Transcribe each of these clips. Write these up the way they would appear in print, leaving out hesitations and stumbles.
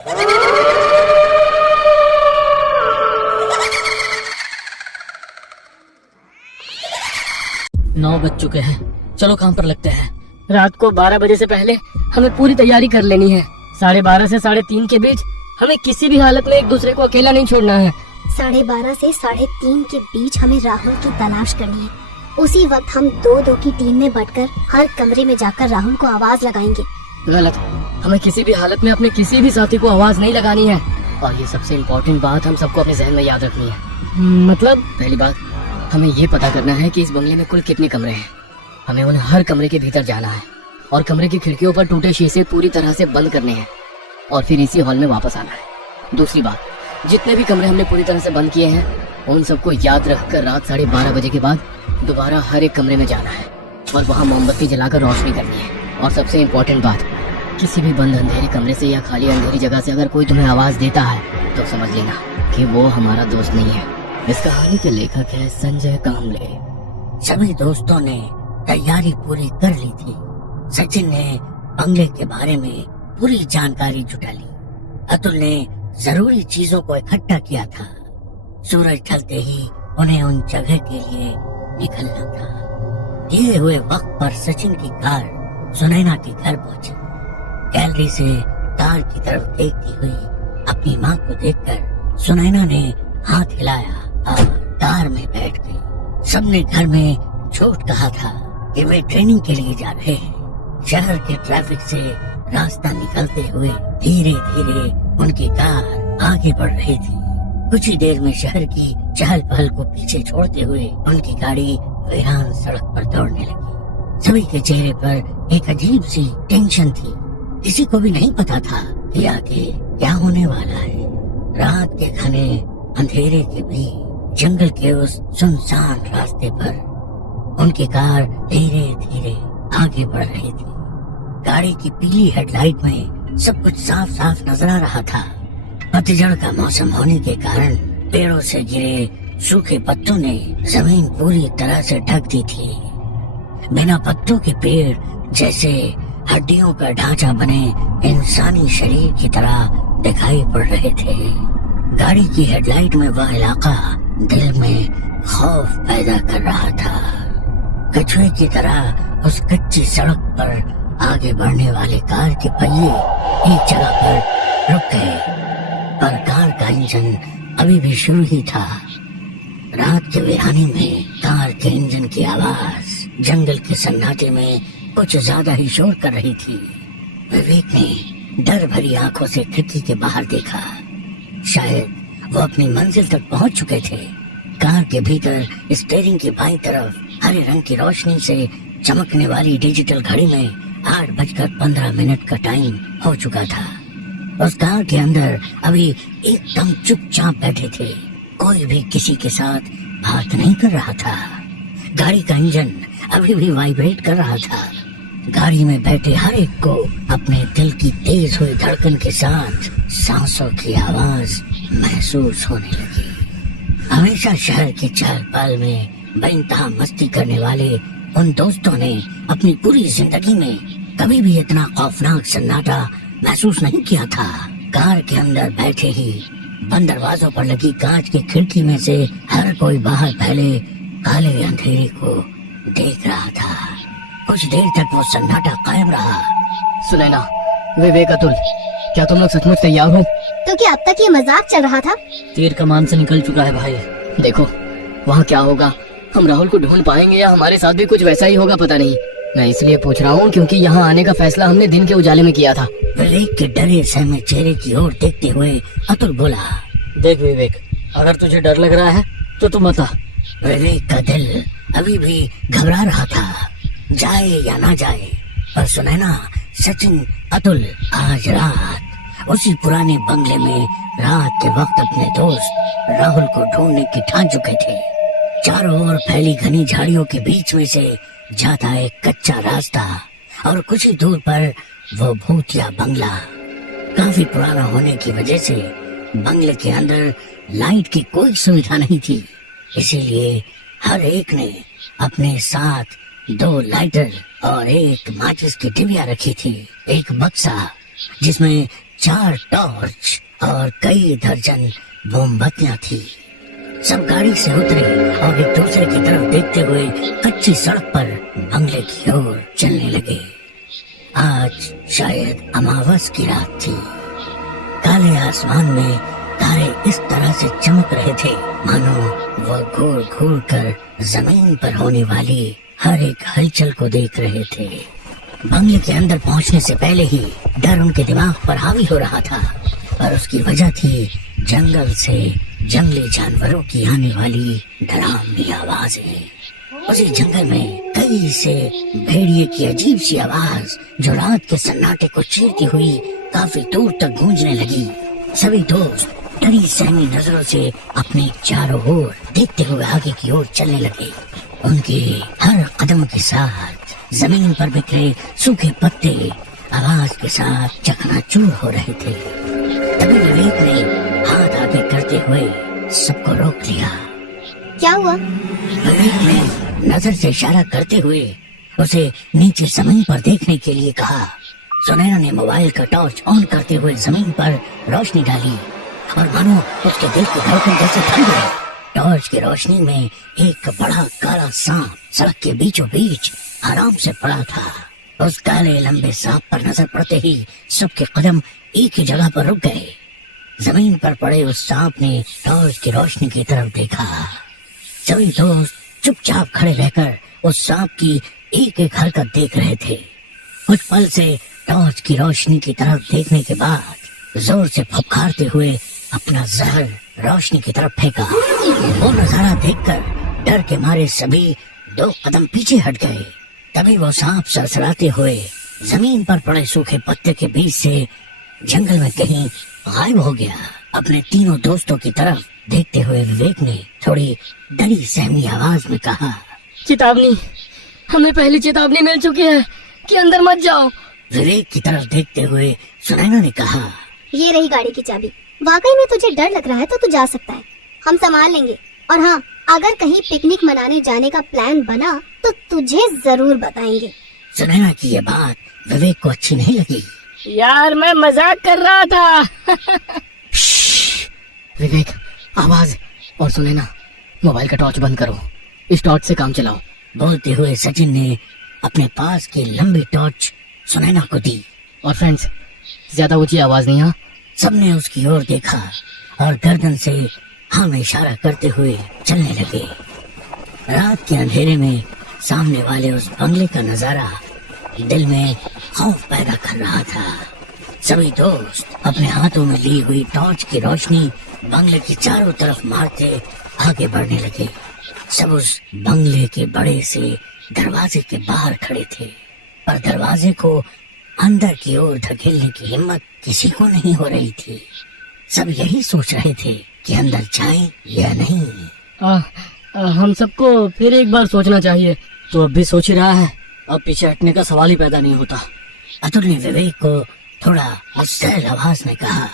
नौ बज चुके हैं, चलो काम पर लगते हैं। रात को 12 बजे से पहले हमें पूरी तैयारी कर लेनी है। 12:30 से 3:30 के बीच हमें किसी भी हालत में एक दूसरे को अकेला नहीं छोड़ना है। 12:30 से 3:30 के बीच हमें राहुल की तलाश करनी है। उसी वक्त हम दो की टीम में बंटकर हर कमरे में जाकर राहुल को आवाज लगाएंगे। गलत, हमें किसी भी हालत में अपने किसी भी साथी को आवाज नहीं लगानी है। और ये सबसे इम्पोर्टेंट बात हम सबको अपने जहन में याद रखनी है। मतलब पहली बात, हमें ये पता करना है कि इस बंगले में कुल कितने कमरे हैं। हमें उन हर कमरे के भीतर जाना है और कमरे की खिड़कियों पर टूटे शीशे पूरी तरह से बंद करने हैं और फिर इसी हॉल में वापस आना है। दूसरी बात, जितने भी कमरे हमने पूरी तरह से बंद किए हैं उन सबको याद रखकर रात 12:30 बजे के बाद दोबारा हर एक कमरे में जाना है और वहाँ मोमबत्ती जलाकर रोशनी करनी है। और सबसे इम्पोर्टेंट बात, किसी भी बंद अंधेरे कमरे से या खाली अंधेरी जगह से अगर कोई तुम्हें आवाज देता है तो समझ लेना कि वो हमारा दोस्त नहीं है। इस कहानी के लेखक है संजय कामले। सभी दोस्तों ने तैयारी पूरी कर ली थी। सचिन ने बंगले के बारे में पूरी जानकारी जुटा ली। अतुल ने जरूरी चीजों को इकट्ठा किया था। सूरज ढलते ही उन्हें उन जगह के लिए निकलना था। दिए हुए वक्त पर सचिन की कार सुनैना के घर पहुंची। गैलरी से कार की तरफ देखती हुई अपनी माँ को देखकर सुनैना ने हाथ हिलाया और कार में बैठ गई। सबने घर में झूठ कहा था कि वे ट्रेनिंग के लिए जा रहे हैं। शहर के ट्रैफिक से रास्ता निकलते हुए धीरे धीरे उनकी कार आगे बढ़ रही थी। कुछ ही देर में शहर की चहल पहल को पीछे छोड़ते हुए उनकी गाड़ी वीरान सड़क पर दौड़ने लगी। सभी के चेहरे पर एक अजीब सी टेंशन थी। किसी को भी नहीं पता था कि आगे क्या होने वाला है। रात के घने अंधेरे के बीच जंगल के उस सुनसान रास्ते पर उनकी कार धीरे धीरे आगे बढ़ रही थी। गाड़ी की पीली हेडलाइट में सब कुछ साफ साफ नजर आ रहा था। पतझड़ का मौसम होने के कारण पेड़ों से गिरे सूखे पत्तों ने जमीन पूरी तरह से ढक दी थी। बिना पत्तों के पेड़ जैसे हड्डियों का ढांचा बने इंसानी शरीर की तरह दिखाई पड़ रहे थे। गाड़ी की हेडलाइट में वह इलाका दिल में खौफ पैदा कर रहा था। कछुए की तरह उस कच्ची सड़क पर आगे बढ़ने वाले कार के पहिए एक जगह पर रुक गए, पर कार का इंजन अभी भी शुरू ही था। रात के वीराने में कार के इंजन की आवाज जंगल के सन्नाटे में कुछ ज्यादा ही शोर कर रही थी। विवेक ने डर भरी आंखों से खिड़की के बाहर देखा। शायद वो अपनी मंजिल तक पहुंच चुके थे। कार के भीतर स्टीयरिंग की बाईं तरफ हरे रंग की रोशनी से चमकने वाली डिजिटल घड़ी में 8:15 का टाइम हो चुका था। उस कार के अंदर अभी एकदम चुपचाप बैठे थे। कोई भी किसी के साथ बात नहीं कर रहा था। गाड़ी का इंजन अभी भी वाइब्रेट कर रहा था। गाड़ी में बैठे हर एक को अपने दिल की तेज हुई धड़कन के साथ सांसों की आवाज महसूस होने लगी। हमेशा शहर के चहल पहल में बेइंतहा मस्ती करने वाले उन दोस्तों ने अपनी पूरी जिंदगी में कभी भी इतना खौफनाक सन्नाटा महसूस नहीं किया था। कार के अंदर बैठे ही बंद दरवाजों पर लगी कांच की खिड़की में से हर कोई बाहर फैले काले अंधेरे को देख रहा था। कुछ देर तक वो सन्नाटा कायम रहा। सुनैना, विवेक, अतुल, क्या तुम लोग सचमुच तैयार हो? तो क्या अब तक ये मजाक चल रहा था? तीर कमान से निकल चुका है भाई। देखो वहाँ क्या होगा, हम राहुल को ढूंढ पाएंगे या हमारे साथ भी कुछ वैसा ही होगा, पता नहीं। मैं इसलिए पूछ रहा हूँ क्योंकि यहाँ आने का फैसला हमने दिन के उजाले में किया था। विवेक के डरे सहमे चेहरे की ओर देखते हुए अतुल बोला, देख विवेक, अगर तुझे डर लग रहा है तो तू मत आ। विवेक का दिल अभी भी घबरा रहा था, जाए या ना जाए। पर सुनैना, सचिन, अतुल आज रात उसी पुराने बंगले में रात के वक्त अपने दोस्त राहुल को ढूंढने की ठान चुके थे। चारों ओर फैली घनी झाड़ियों के बीच में से जाता एक कच्चा रास्ता और कुछ ही दूर पर वो भूतिया बंगला। काफी पुराना होने की वजह से बंगले के अंदर लाइट की कोई सुविधा नहीं थी, इसीलिए हर एक ने अपने साथ 2 लाइटर और एक माचिस की डिबिया रखी थी। एक बक्सा जिसमें 4 टॉर्च और कई दर्जन मोमबत्तियां थी। सब गाड़ी से उतरे और एक दूसरे की तरफ देखते हुए कच्ची सड़क पर बंगले की ओर चलने लगे। आज शायद अमावस की रात थी। काले आसमान में तारे इस तरह से चमक रहे थे मानो वो घूर घूर कर जमीन पर होने वाली हर एक हलचल को देख रहे थे। बंगले के अंदर पहुंचने से पहले ही डर उनके दिमाग पर हावी हो रहा था और उसकी वजह थी जंगल से जंगली जानवरों की आने वाली डरावनी आवाजें। उसी जंगल में कई से भेड़िए की अजीब सी आवाज जो रात के सन्नाटे को चीरती हुई काफी दूर तक गूंजने लगी। सभी दोस्त डरी सहमी नजरों से अपने चारों ओर देखते हुए आगे की ओर चलने लगे। उनके हर कदम के साथ जमीन पर बिखरे सूखे पत्ते आवाज के साथ चकनाचूर हो रहे थे। तभी विवेक ने हाथ आगे करते हुए सबको रोक लिया। क्या हुआ? विवेक ने नजर से इशारा करते हुए उसे नीचे जमीन पर देखने के लिए कहा। सुनैना ने मोबाइल का टॉर्च ऑन करते हुए जमीन पर रोशनी डाली और मानो उसके दिल की धड़कन जैसे थम गई। टॉर्च की रोशनी में एक बड़ा काला सांप सड़क के बीचों बीच आराम से पड़ा था। उस काले लंबे सांप पर नजर पड़ते ही सबके कदम एक ही जगह पर रुक गए। जमीन पर पड़े उस सांप ने टॉर्च की रोशनी की तरफ देखा। सभी दोस्त चुपचाप खड़े रहकर उस सांप की एक एक हरकत देख रहे थे। कुछ पल से टॉर्च की रोशनी की तरफ देखने के बाद जोर से फुफकारते हुए अपना जहर रोशनी की तरफ फेंका। वो नजारा देखकर डर के मारे सभी 2 कदम पीछे हट गए। तभी वो सांप सरसराते हुए जमीन पर पड़े सूखे पत्ते के बीच से जंगल में कहीं गायब हो गया। अपने तीनों दोस्तों की तरफ देखते हुए विवेक ने थोड़ी डरी सहमी आवाज में कहा, चेतावनी, हमें पहली चेतावनी मिल चुकी है कि अंदर मत जाओ। विवेक की तरफ देखते हुए सुनैना ने कहा, ये रही गाड़ी की चाबी। वाकई में तुझे डर लग रहा है तो तू जा सकता है, हम संभाल लेंगे। और हाँ, अगर कहीं पिकनिक मनाने जाने का प्लान बना तो तुझे जरूर बताएंगे। सुनैना की ये बात विवेक को अच्छी नहीं लगी। यार मैं मजाक कर रहा था। विवेक, आवाज। और सुनैना, मोबाइल का टॉर्च बंद करो, इस टॉर्च से काम चलाओ। बोलते हुए सचिन ने अपने पास की लंबी टॉर्च सुनैना को दी। और फ्रेंड्स, ज्यादा ऊंची आवाज नहीं। हाँ, सबने उसकी ओर देखा और गर्दन से हाँ में इशारा करते हुए चलने लगे। रात के अंधेरे में सामने वाले उस बंगले का नजारा दिल में खौफ पैदा कर रहा था। सभी दोस्त अपने हाथों में ली हुई टॉर्च की रोशनी बंगले के चारों तरफ मारते आगे बढ़ने लगे। सब उस बंगले के बड़े से दरवाजे के बाहर खड़े थे, पर दरवाजे को अंदर की ओर धकेलने की हिम्मत किसी को नहीं हो रही थी। सब यही सोच रहे थे कि अंदर जाएं या नहीं। हम सबको फिर एक बार सोचना चाहिए। तो अब भी सोच ही रहा है, अब पीछे हटने का सवाल ही पैदा नहीं होता। अतुल ने विवेक को थोड़ा मुस्तैल आवाज में कहा,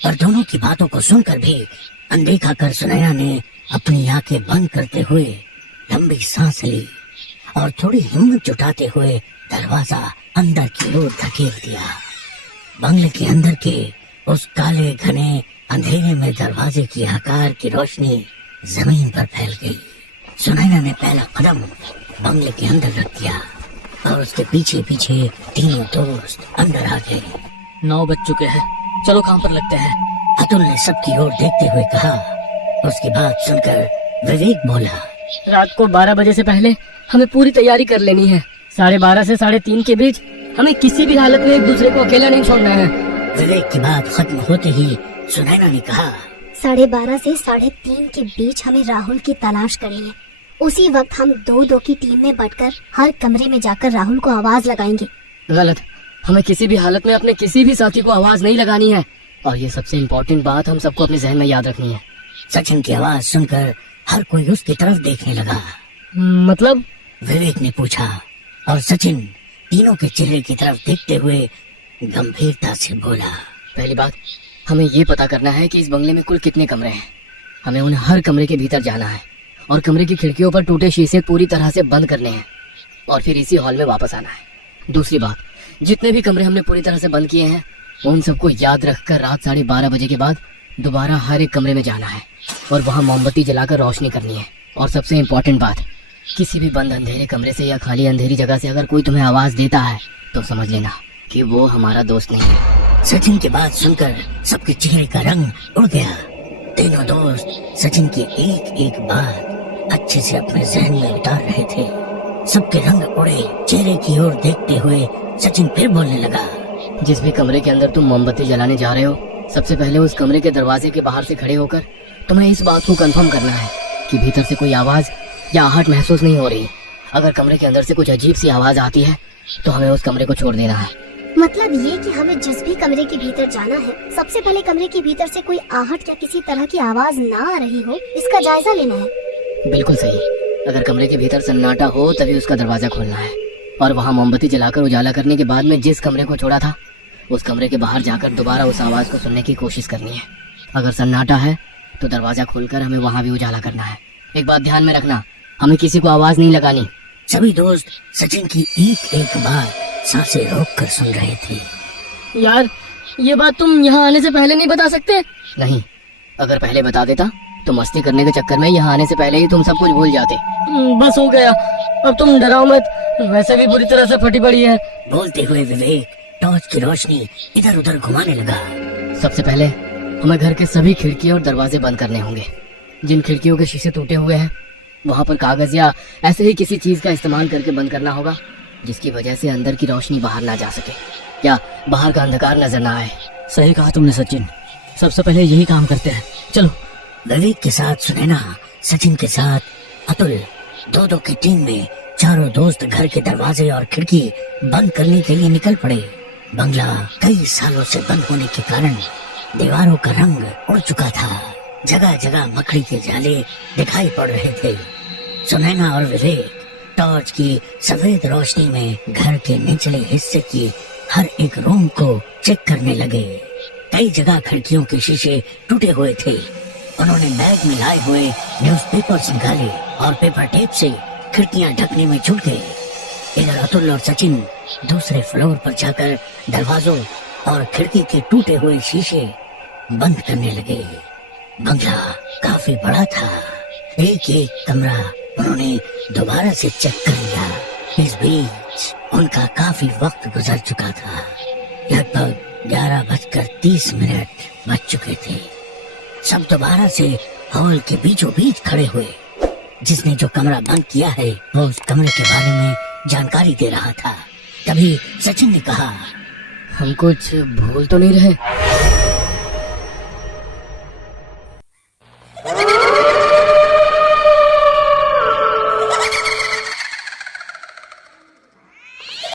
और दोनों की बातों को सुनकर भी अनदेखा कर सुनैना ने अपनी आंखें बंद करते हुए लंबी सांस ली और थोड़ी हिम्मत जुटाते हुए दरवाजा अंदर की ओर धकेल दिया। बंगले के अंदर के उस काले घने अंधेरे में दरवाजे की आकार की रोशनी जमीन पर फैल गई। सुनैना ने पहला कदम बंगले के अंदर रख दिया और उसके पीछे पीछे तीनों दोस्त अंदर आ गए। 9 बज चुके हैं, चलो काम पर लगते हैं। अतुल ने सबकी ओर देखते हुए कहा। उसकी बात सुनकर विवेक बोला, रात को 12 बजे से पहले हमें पूरी तैयारी कर लेनी है। 12:30 से 3:30 के बीच हमें किसी भी हालत में एक दूसरे को अकेला नहीं छोड़ना है। विवेक की बात खत्म होते ही सुनैना ने कहा, 12:30 से 3:30 के बीच हमें राहुल की तलाश करनी है। उसी वक्त हम 2-2 की टीम में बंटकर हर कमरे में जाकर राहुल को आवाज लगाएंगे। गलत, हमें किसी भी हालत में अपने किसी भी साथी को आवाज नहीं लगानी है। और ये सबसे इम्पोर्टेंट बात हम सबको अपने जहन में याद रखनी है। सचिन की आवाज सुनकर हर कोई उसकी तरफ देखने लगा। मतलब? विवेक ने पूछा और सचिन तीनों के चेहरे की तरफ देखते हुए गंभीरता से बोला, पहली बात, हमें ये पता करना है कि इस बंगले में कुल कितने कमरे हैं। हमें उन हर कमरे के भीतर जाना है और कमरे की खिड़कियों पर टूटे शीशे पूरी तरह से बंद करने हैं और फिर इसी हॉल में वापस आना है। दूसरी बात, जितने भी कमरे हमने पूरी तरह से बंद किए हैं उन सबको याद रखकर रात 12:30 बजे के बाद दोबारा हर एक कमरे में जाना है और वहाँ मोमबत्ती जलाकर रोशनी करनी है। और सबसे इम्पोर्टेंट बात, किसी भी बंद अंधेरे कमरे से या खाली अंधेरी जगह से अगर कोई तुम्हें आवाज देता है तो समझ लेना कि वो हमारा दोस्त नहीं है। सचिन की बात सुनकर सबके चेहरे का रंग उड़ गया। तीनों दोस्त सचिन की एक एक बात अच्छे से अपने जहन में उतार रहे थे। सबके रंग उड़े। चेहरे की ओर देखते हुए सचिन फिर बोलने लगा। जिस भी कमरे के अंदर तुम मोमबत्ती जलाने जा रहे हो, सबसे पहले उस कमरे के दरवाजे के बाहर से खड़े होकर तुम्हें इस बात को कंफर्म करना है कि भीतर से कोई आवाज या आहट महसूस नहीं हो रही। अगर कमरे के अंदर से कुछ अजीब सी आवाज आती है तो हमें उस कमरे को छोड़ देना है। मतलब ये कि हमें जिस भी कमरे के भीतर जाना है, सबसे पहले कमरे के भीतर से कोई आहट या किसी तरह की आवाज ना आ रही हो, इसका जायजा लेना है। बिल्कुल सही। अगर कमरे के भीतर सन्नाटा हो तभी उसका दरवाजा खोलना है और वहाँ मोमबत्ती जलाकर उजाला करने के बाद में जिस कमरे को छोड़ा था उस कमरे के बाहर जाकर दोबारा उस आवाज को सुनने की कोशिश करनी है। अगर सन्नाटा है तो दरवाजा खोलकर हमें वहाँ भी उजाला करना है। एक बात ध्यान में रखना, हमें किसी को आवाज नहीं लगानी। सभी दोस्त सचिन की एक एक बात सांसें रोककर सुन रहे थे। यार, ये बात तुम यहाँ आने से पहले नहीं बता सकते? नहीं, अगर पहले बता देता तो मस्ती करने के चक्कर में यहाँ आने से पहले ही तुम सब कुछ भूल जाते। बस हो गया, अब तुम डराओ मत, वैसे भी बुरी तरह से फटी पड़ी है। बोलते हुए विवेक टॉर्च की रोशनी इधर उधर घुमाने लगा। सबसे पहले हमें घर के सभी खिड़कियां और दरवाजे बंद करने होंगे। जिन खिड़कियों के शीशे टूटे हुए हैं वहाँ पर कागज या ऐसे ही किसी चीज का इस्तेमाल करके बंद करना होगा जिसकी वजह से अंदर की रोशनी बाहर ना जा सके या बाहर का अंधकार नजर ना आए। सही कहा तुमने सचिन, सबसे पहले यही काम करते हैं। चलो। विवेक के साथ सुनैना, सचिन के साथ अतुल, दो दो की टीम में चारों दोस्त घर के दरवाजे और खिड़की बंद करने के लिए निकल पड़े। बंगला कई सालों से बंद होने के कारण दीवारों का रंग उड़ चुका था। जगह जगह मकड़ी के जाले दिखाई पड़ रहे थे। सुनैना और विवेक टॉर्च की सफेद रोशनी में घर के निचले हिस्से की हर एक रूम को चेक करने लगे। कई जगह खिड़कियों के शीशे टूटे हुए थे। उन्होंने बैग में लाए हुए न्यूज़पेपर्स निकाले और पेपर टेप से खिड़कियां ढकने में जुट गए। इधर अतुल और सचिन दूसरे फ्लोर पर जाकर दरवाजों और खिड़की के टूटे हुए शीशे बंद करने लगे। बंगला काफी बड़ा था। एक एक कमरा उन्होंने दोबारा से चेक कर लिया। इस बीच उनका काफी वक्त गुजर चुका था। लगभग 11:30 बज चुके थे। सब दोबारा से हॉल के बीचों बीच खड़े हुए। जिसने जो कमरा बंद किया है वो उस कमरे के बारे में जानकारी दे रहा था। तभी सचिन ने कहा, हम कुछ भूल तो नहीं रहे?